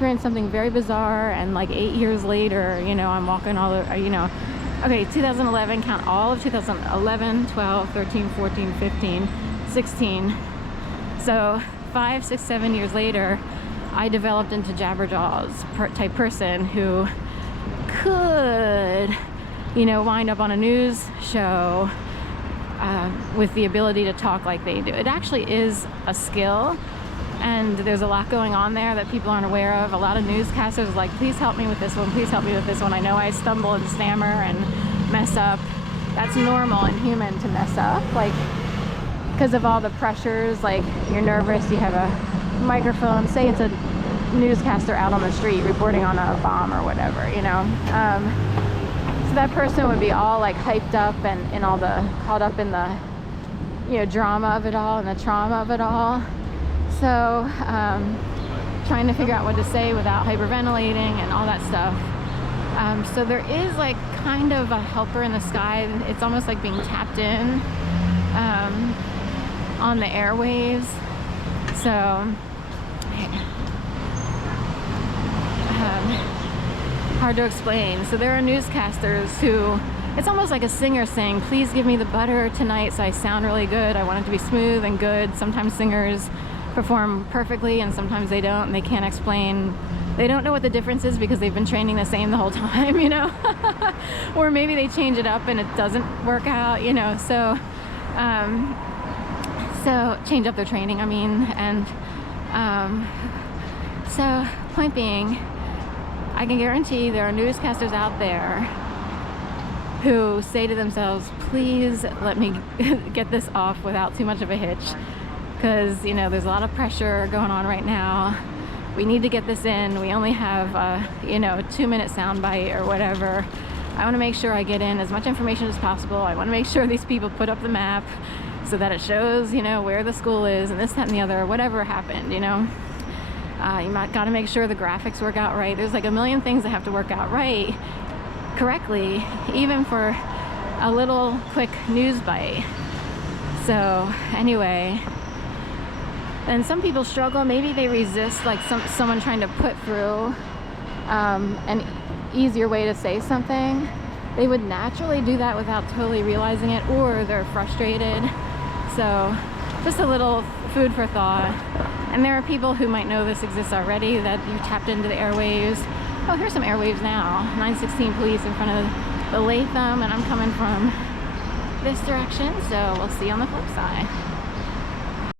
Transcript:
experienced something very bizarre, and like 8 years later, you know, I'm walking all over, you know, okay, 2011, count all of 2011, 12, 13, 14, 15, 16. So 5, 6, 7 years later, I developed into Jabberjaws type person who could, you know, wind up on a news show with the ability to talk like they do. It actually is a skill, and there's a lot going on there that people aren't aware of. A lot of newscasters are like, please help me with this one, please help me with this one. I know I stumble and stammer and mess up. That's normal and human to mess up, like, because of all the pressures. Like, you're nervous, you have a microphone, say it's a newscaster out on the street reporting on a bomb or whatever, you know. So that person would be all like hyped up and in all the, caught up in the, you know, drama of it all and the trauma of it all. So trying to figure out what to say without hyperventilating and all that stuff. So there is like kind of a helper in the sky. It's almost like being tapped in on the airwaves. So hard to explain. So there are newscasters who, it's almost like a singer saying, please give me the butter tonight so I sound really good. I want it to be smooth and good. Sometimes singers perform perfectly and sometimes they don't, and they can't explain. They don't know what the difference is because they've been training the same the whole time, you know. Or maybe they change it up and it doesn't work out, you know. So so change up their training, I mean. And so point being, I can guarantee there are newscasters out there who say to themselves, please let me get this off without too much of a hitch, because, you know, there's a lot of pressure going on right now. We need to get this in. We only have you know, a 2-minute soundbite or whatever. I want to make sure I get in as much information as possible. I want to make sure these people put up the map so that it shows, you know, where the school is and this, that, and the other, whatever happened, you know. You might got to make sure the graphics work out right. There's like a million things that have to work out right, correctly, even for a little quick news bite. So anyway, and some people struggle. Maybe they resist, like someone trying to put through an easier way to say something. They would naturally do that without totally realizing it, or they're frustrated. So just a little food for thought. And there are people who might know this exists already, that you tapped into the airwaves. Oh, here's some airwaves now. 916 police in front of the Latham, and I'm coming from this direction, so we'll see you on the flip side.